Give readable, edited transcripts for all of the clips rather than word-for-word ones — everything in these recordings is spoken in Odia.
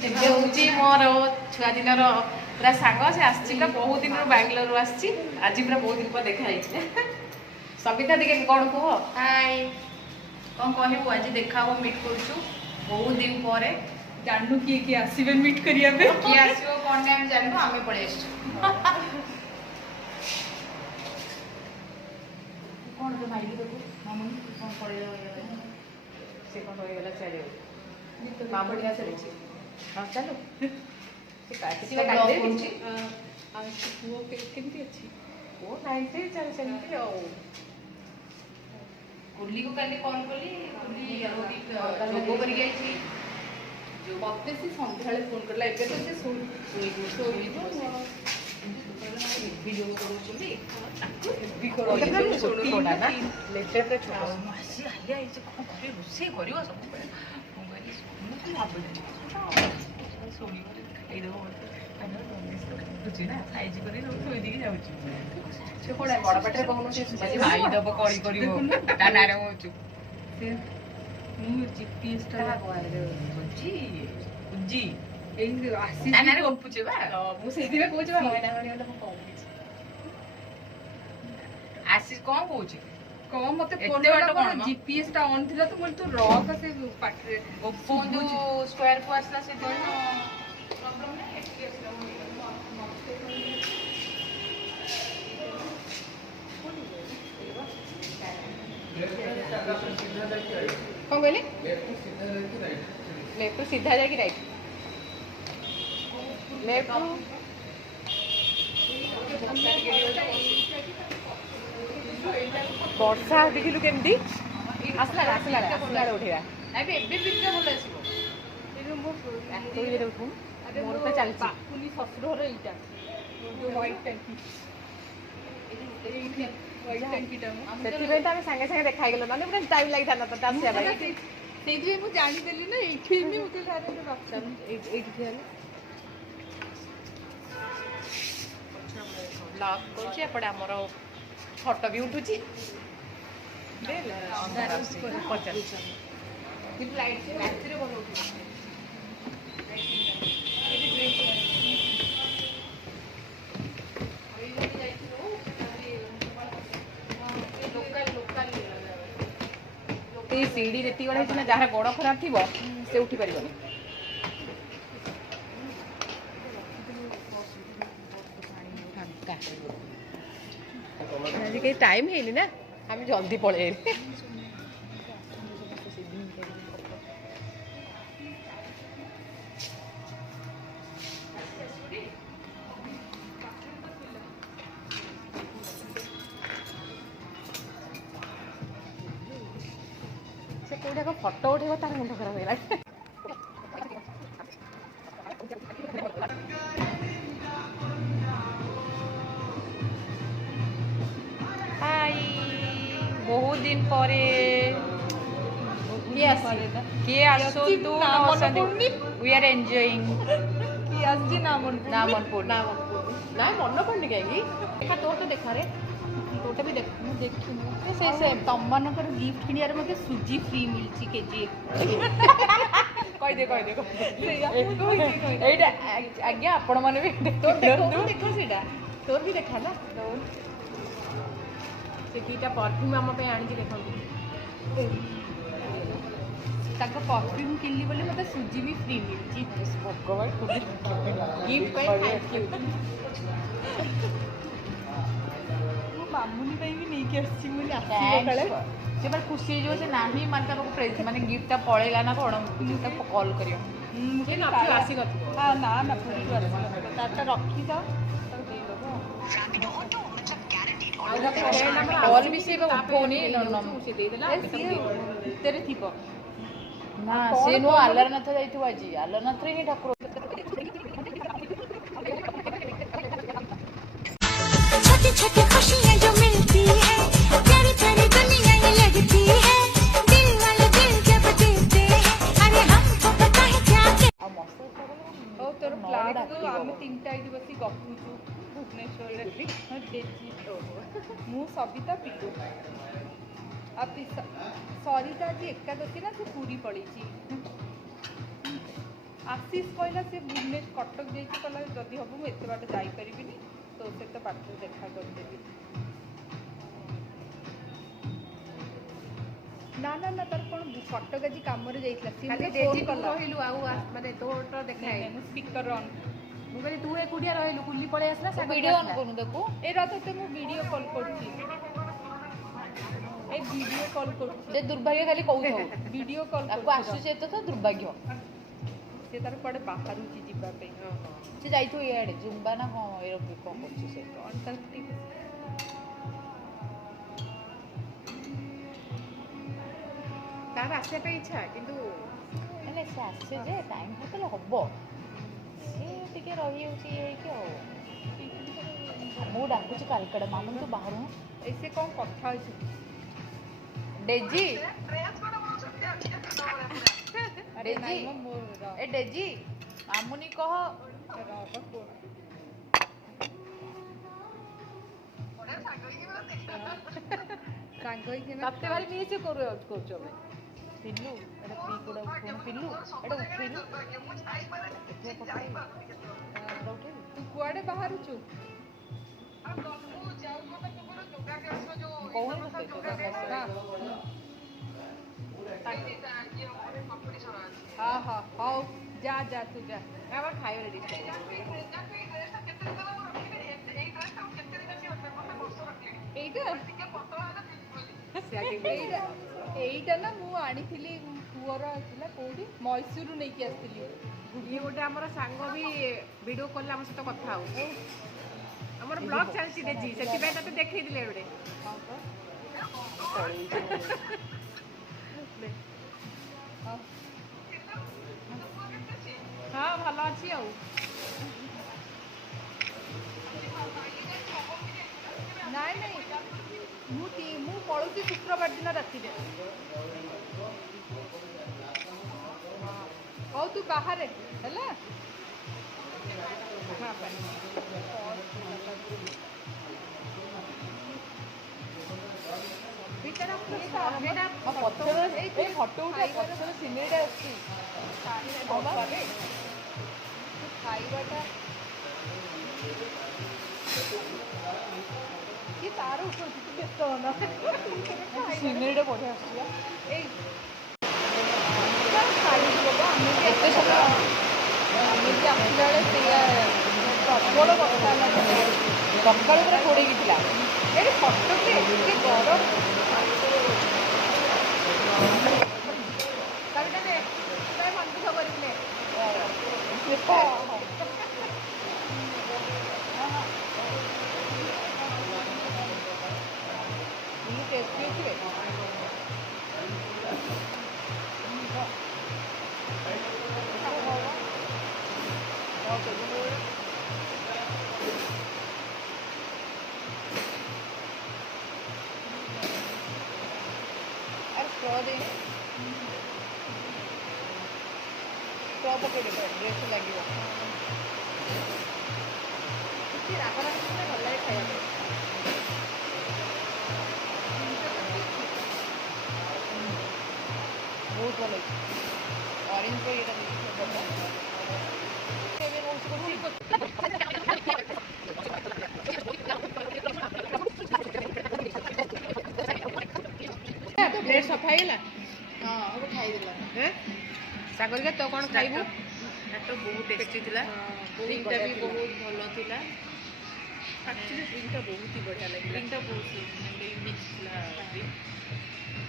ଏବେ ହେଉଛି ମୋର ଛୁଆ ଦିନର ପୁରା ସାଙ୍ଗ ସେ ଆସିଛି ପୁରା ବହୁତ ଦିନରୁ ବାଙ୍ଗାଲୋରରୁ ଆସିଛି ଆଜି ପୁରା ବହୁତ ଦିନ ପରେ ଦେଖା ହେଇଛି ସବିତା ଟିକେ କ'ଣ କୁହ ହାଇ କ'ଣ କହିବୁ ଆଜି ଦେଖା ହବ ମିଟ୍ କରୁଛୁ ବହୁତ ଦିନ ପରେ ଜାଣିନୁ କିଏ ଆସିବେ ମିଟ୍ କରିବା ପାଇଁ କିଏ ଆସିବ କ'ଣ ନାହିଁ ଆମେ ଜାଣିନୁ ଆମେ ପଳେଇ ଆସିଛୁ କ'ଣ ତୁ ମାଇକି ଦେବୁ ମାମୁନି କ'ଣ ପଳେଇଲା ସେ କ'ଣ ରହିଗଲା ଚାରିଆଡ଼େ ମାମୁନି ଆସିଛି ହଁ ଚାଲୁ ପୁଅ କେମିତି ଅଛି ପୁଅ ନାଇଁଥି ଚାଲି ସେମିତି ଆଉ କୁଲିକୁ କାଲି କଲ୍ କଲି କୁଲି ଯୋଗ କରିକି ଆଇଛି ମତେ ସେ ସନ୍ଧ୍ୟାବେଳେ ଫୋନ୍ କରିଲା ଏବେ ତ ସେ ଶୋଇବ ଯୋଗ କରୁଛନ୍ତି ରୋଷେଇ କରିବ ସବୁବେଳେ ମୁଁ କହିଲି ମୁଁ ଭାବୁଛି ଶୋଇବ ଖାଇଦେବ ବୁଝି ନା ସାଇଜ କରି ଥୋଇ ଦେଇକି ଯାଉଛି ସେ କ'ଣ ବଡ଼ ପାଟିରେ କହୁନୁ ଖାଇଦେବ କଳି କରିବ ତା ନାଁରେ ହଉଛୁ ମୁଁ ଜିପିଏସ୍ ଟା ବୁଝି ବୁଝି ଏଇ ଆସି ତା ନାଁରେ ଗପୁଛେ ବା ମୁଁ ସେଇଥିପାଇଁ କହୁଛି ବା ହଇନା ହଣି ଗଲେ ମୁଁ କହୁଛି ଆସି କ'ଣ କହୁଛି କ'ଣ ମତେ ଏତେ ବାଟ କ'ଣ ଜିପିଏସ୍ ଟା ଅନ୍ ଥିଲା ତ ମୁଁ ତୁ ରଖ ସେ ପାଟିରେ ଫୋନ୍ ଯୋଉ ସ୍କୋୟାରକୁ ଆସିଲା ସେଦିନ ପ୍ରୋବ୍ଲେମ୍ ନାହିଁ ଏଠିକି ଆସିଲା କ'ଣ କହିଲେ ଲେଫ୍ଟରୁ ସିଧା ଯାଇକି ରାଇଟ୍ ଲେଫ୍ଟରୁ ବର୍ଷା ଦେଖିଲୁ କେମିତି ଆସିଲା ଉଠେଇବା ଏବେ ପିକ୍ଚର ଭଲ ଆସିବ ଉଠୁ ମୋର ତ ଚାଲିଛି ପୁଣି ଶ୍ୱଶୁର ଘର ଏଇଟା ହ୍ୱାଇଟ୍ ଟାଙ୍କି ସେଥିପାଇଁ ତ ଆମେ ସାଙ୍ଗେ ସାଙ୍ଗେ ଦେଖା ହେଇଗଲ ମାନେ ପୁରା ଟାଇମ୍ ଲାଗିଥାନ୍ତା ତ ଆସିବା ପାଇଁ ସେଇଥିପାଇଁ ମୁଁ ଜାଣିଦେଲି ନା ଏଇଠି ମୁଁ ଏଇଠି ଠିଆ ହେଲେ ବ୍ଲଗ୍ କରୁଛି ଏପଟେ ଆମର ଫଟୋ ବି ଉଠୁଛି ରାତିରେ ଭଲ ଉଠୁଛି ଏଇ ସିଡ଼ି ଯେତିକି ବେଳେ ହେଇଛି ନା ଯାହାର ଗୋଡ଼ ଖରାପ ଥିବ ସେ ଉଠି ପାରିବନି ଆଜି କେହି ଟାଇମ୍ ହେଇନି ନା ଆମେ ଜଲ୍ଦି ପଳେଇଲେ ସେ କୋଉଠି ଫଟୋ ଉଠେଇବ ତାର ମୁଣ୍ଡ ଖରାପ ହେଇଗଲାଣି ହାଇ ବହୁତ ଦିନ ପରେ କିଏ ଆସନ୍ତୁ वी आर एंजॉयिंग କିଏ ଆସିଛି ନା ନା ମନେ ପଡୁନି ନାଇଁ ମନେ ପଡୁନି କାହିଁକି ଦେଖା ତୋର ତ ଦେଖାରେ ତୋଟା ବି ଦେଖ ମୁଁ ଦେଖିନି ସେ ତମମାନଙ୍କର ଗିଫ୍ଟ କିଣିବାରେ ମୋତେ ସୁଜି ଫ୍ରି ମିଳିଛି କେଜି କହିଦେ ଏଇଟା ଆଜ୍ଞା ଆପଣମାନେ ବି ଦେଖ ସେଇଟା ତୋର ବି ଦେଖା ନା ସେ ଦୁଇଟା ପରଫ୍ୟୁମ୍ ଆମ ପାଇଁ ଆଣିକି ଦେଖନ୍ତୁ ତାଙ୍କ ପରଫ୍ୟୁମ୍ କିଣିଲି ବୋଲି ମୋତେ ସୁଜି ବି ଫ୍ରି ମିଳିଛି ଭଗବାନ ଗିଫ୍ଟ ପାଇଁ ଥ୍ୟାଙ୍କ ୟୁ ମୁଁ ମାମୁନି ପାଇଁ ବି ନେଇକି ଆସିଛି ମୁଁ କାଳେ ସେ ମାନେ ଖୁସି ହେଇଯିବ ସେ ନାହିଁ ମାନେ ତା ପାଖକୁ ମାନେ ଗିଫ୍ଟଟା ପଳେଇଲା ନା କ'ଣ ତାକୁ କଲ୍ କରିବ ଆସିନଥିବ ନା ପୁରୀରୁ ଆସିନଥିବ ତାଟା ରଖିଥାଅ ତାକୁ ଦେଇଦେବ କଲ୍ ବି ସେ ଉଠଉନି ସେ ଦେଇଦେଲା ଭିତରେ ଥିବ ନା ସେ ନୁହଁ ଆଲାରନାଥ ଯାଇଥିବ ଆଜି ଆଲାରନାଥରେ ହିଁ ଠାକୁର छोटी छोटी खुशियाँ जो मिलती है प्यारी प्यारी दुनिया ये लगती है दिल वाले दिल जब देते हैं अरे हमको पता है क्या ହଉ ତୋର କ୍ଲାସ୍ ଆମେ ତିନିଟା ଏଇଠି ବସି ଗପୁଛୁ ଭୁବନେଶ୍ୱରରେ ମୁଁ ସବିତା ପିଟୁ ଆଉ ସରିତା ଆଜି ଏକାଦଶୀ ନା ସେ ପୁରୀ ପଳେଇଛି आशीष कहला से भुवनेश्वर कटक जाइए कहला जदि हम मुझे एत बाट जापरिनी तो सहित बाटर देखा करदेवी ना ना ना तार कौन कटक आज कम जाइला सी ଖାଲି फोन ଡେଜି ତୁ कला ରହିଲୁ ଆଉ ମାନେ ତୋର ଦେଖା स्पीकर ऑन ମୁଁ କହିଲି ତୁ ଏକୁଟିଆ ରହିଲୁ କୁଲି ପଳେଇ ଆସିଲା ସାଙ୍ଗ ଭିଡ଼ିଓ ଅନ୍ କରୁନୁ ଦେଖୁ ए रात मु वीडियो कॉल करती ए वीडियो कॉल करती ଯେ ଦୁର୍ଭାଗ୍ୟ ଖାଲି କହୁଥାଉ वीडियो कॉल ତାକୁ ଆସୁଛି ଏତେ ତ ଦୁର୍ଭାଗ୍ୟ से तार कुआडे बाहर जीवा पे ସେ ଯାଇଥିବ ଇଆଡ଼େ ଜୁମ୍ବା ନା କ'ଣ ଏରୋବିକ୍ କ'ଣ କରୁଛି ସେ कौन तार ठीक ତାର ଆସିବା ପାଇଁ ଇଚ୍ଛା କିନ୍ତୁ ହେଲେ ସେ ଆସେ ଯେ ଟାଇମ୍ ହେଲେ ହବ ସେ ଟିକେ ରହିଯାଉଛି ଇଏ ହେଇକି ଆଉ ମୁଁ ଡାକୁଛି କାଲକାଟା ମାମୁନି ତୁ ବାହାରୁ ऐसे कौन कथा अछि ଡେଜି अरे डेजी। नहीं मोर ଏ ଡେଜି ମାମୁନି କହ सांग ତତେ ଭାରି ମିସ୍ କରୁଛୁ ଆମେ ପିଲୁ ଏଇଟା ପି କୋଉଟା ଉଠଉନୁ ପିଲୁ ଏଇଟା ଉଠେଇଲୁ ଉଠେଇଲୁ तू कुआडे बाहर छु କହୁନୁ हाँ हाँ हाँ जा जा तू जा ଆମର ଖାଇବା ରେଡି এইটা এইটা এইটা ନା ମୁଁ ଆଣିଥିଲି ପୁଅର ଆସିଥିଲା କୋଉଠି ମଇସୁରରୁ ନେଇକି ଆସିଥିଲି ଇଏ ଗୋଟେ ଆମର ସାଙ୍ଗ ବି ଭିଡ଼ିଓ କଲ୍ ଆମ ସହିତ କଥା ହଉଛି ଆମର ବ୍ଲଗ୍ ଚାଲିଛି ଡେଜି ସେଥିପାଇଁ ତତେ ଦେଖେଇଥିଲେ ଗୋଟେ ହଁ ଭଲ ଅଛି ଆଉ ନାଇଁ ନାଇଁ ମୁଁ ପଳଉଛି ଶୁକ୍ରବାର ଦିନ ରାତିରେ ହଉ ତୁ ବାହାରେ ହେଲା ହଁ ଭାଇ ଭିତରେ ପଛରେ ଏଇ ଫଟୋ ଉଠା ପଛରେ ସିନେରୀଟା ଆସୁଛି ଖାଇବାଟା କି ତାର ଉଠଉଛି ତୁ ବ୍ୟସ୍ତ ହନା ସିନେରୀଟା ବଢ଼ିଆ ଆସୁଛି ବା। ଏଇ ଖାଇବୁ ବାବା ଆମେ ବି ଏତେ ସକାଳ ଆମେ ବି ଆସିଲା ବେଳେ ସେଇଆ ପ୍ରବଳ ବର୍ଷା ହେଲା ସକାଳୁ ପୁରା ଘୋଡ଼େଇକି ଥିଲା ଏଠି ଫଟୋରେ ଏତେ ଗରମ ତାପରେ ମନ ଦୁଃଖ କରିଥିଲେ ଟେଷ୍ଟି ଅଛି ଆରେ ଷ୍ଟ୍ର ଦେଇନି ଷ୍ଟ୍ର ପକେଇଦେବେ ଡ୍ରେସ୍ ଲାଗିବ କିଛି ରାଗ ରାଗ ଭଲ ଲାଗେ ଖାଇବା ପାଇଁ ବହୁତ ଭଲ ହେଇଛି ଅରେଞ୍ଜ ଇଏଟା ଦେଇଛି ଏବେ ରହୁଛି ପ୍ଲେଟ୍ ସଫା ହେଇଗଲା ହଁ ଏବେ ଖାଇଦେଲା ସାଗରିକା ତ କ'ଣ ଖାଇବୁ ତ ବହୁତ ଟେଷ୍ଟି ଥିଲା ଡ୍ରିଙ୍କଟା ବି ବହୁତ ଭଲ ଥିଲା ଆକ୍ଚୁଆଲି ଡ୍ରିଙ୍କଟା ବହୁତ ହି ବଢ଼ିଆ ଲାଗିଲା ଡ୍ରିଙ୍କଟା ବହୁତ ୟୁନିକ୍ ଥିଲା ଡ୍ରିଙ୍କ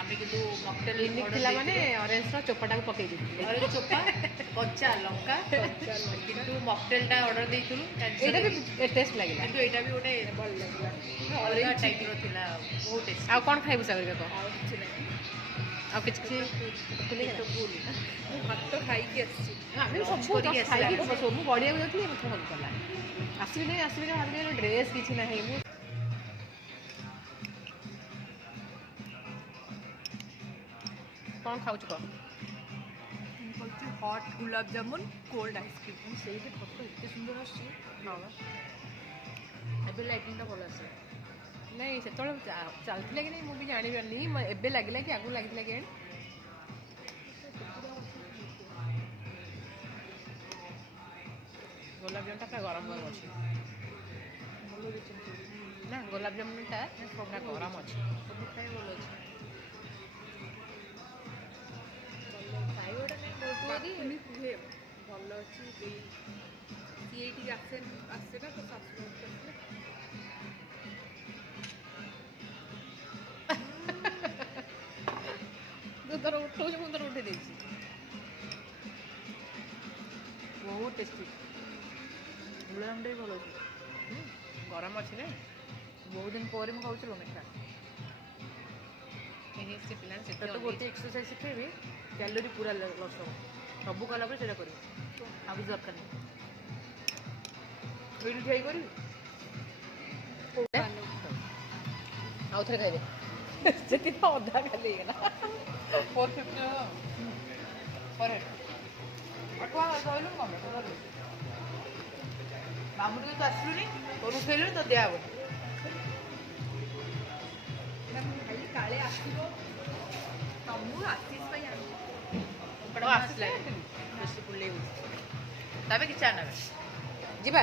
ଆମେ କିନ୍ତୁ ମକଟେଲ୍ ୟୁନିକ୍ ଥିଲା ମାନେ ଅରେଞ୍ଜର ଚୋପାଟାକୁ ପକେଇ ଦେଇଥିଲେ ଅରେଞ୍ଜ ଚୋପା କଞ୍ଚା ଲଙ୍କା କିନ୍ତୁ ମକଟେଲ୍ଟା ଅର୍ଡ଼ର ଦେଇଥିଲୁ ଏଇଟା ବି ଟେଷ୍ଟ ଲାଗିଲା କିନ୍ତୁ ଏଇଟା ବି ଗୋଟେ ଭଲ ଲାଗିଲା ଅଲଗା ଟାଇପ୍ର ଥିଲା ବହୁତ ଟେଷ୍ଟି ଆଉ କ'ଣ ଖାଇବୁ ସାଗରିକା କହ ଆଉ କିଛି ନାହିଁ ଆଉ କିଛି ଭାତ ଖାଇକି ଆସିଛି ଆମେ lunch ସବୁ କରିକି ଆସିଲା। ଖାଇକି ସବୁ ମୁଁ ବଢ଼ିବାକୁ ଯାଉଥିଲି ମୋତେ ଭଲ କଲା ଆସିବି ନାହିଁ ଭାବିଲି ଡ୍ରେସ୍ କିଛି ନାହିଁ ମୁଁ କ'ଣ ଖାଉଛୁ କହ hot gulab jamun cold ice cream ସେଇଠି ଫଟୋ ଏତେ ସୁନ୍ଦର ଆସୁଛି ଏବେ ଲାଇଟିଂଟା ଭଲ ଆସିଲା ନାଇଁ ସେତେବେଳେ ଚାଲିଥିଲା କି ନାହିଁ ମୁଁ ବି ଜାଣିପାରିନି ଏବେ ଲାଗିଲା କି ଆଗରୁ ଲାଗିଥିଲା କି ଗୋଲାପ ଜାମୁଟା ପୁରା ଗରମ ଗରମ ଅଛି ନା ଗୋଲାପ ଜାମୁନଟା ପୁରା ଗରମ ଅଛି ଖାଇ ଭଲ ଅଛି ଖାଇବାଟା ନାଇଁ ବାପୁନି କୁହେ ଭଲ ଅଛି ସିଏ ଏଇଠିକି ଆସେ ନା ତ ଶାଶୁ ଆସିଲେ ତୁ ତୋର ଉଠଉଛି ମୁଁ ତୋର ଉଠେଇ ଦେଇଛି ବହୁତ ଟେଷ୍ଟି ଗୁଳାବଜାମୁଟା ବି ଭଲ ଅଛି ଗରମ ଅଛି ନା ବହୁତ ଦିନ ପରେ ମୁଁ ଖାଉଛି ମିଠା ସେ ପିଲା ସେତେ ତତେ ଗୋଟେ ଏକ୍ସରସାଇଜ ଶିଖେଇବି କ୍ୟାଲୋରି ପୁରା ଲସ୍ ହେବ ସବୁ କଲା ପରେ ସେଇଟା କରିବି ଆଉ କିଛି ଦରକାର ନାହିଁ ଏଇଠି ଠିଆ କରିବି ଆଉ ଥରେ ଖାଇବେ ସେଥିପାଇଁ ଅଧା ଖାଲି ହେଇଗଲା 450 ପରେ କହିଲୁ କ'ଣ ମାମୁଁ ଟିକେ ତୁ ଆସିଲୁନି ତୋର ଉଠେଇଲୁନି ତ ଦିଆହବ ଖାଲି କାଳେ ଆସିବ ତମକୁ ଆଶିଷ ପାଇଁ ଆଣିବ ଆସିଲା ବେଶୀ ବୁଲେଇ ହେଉଛି ତମେ କିଛି ଆଣିବେ ଯିବା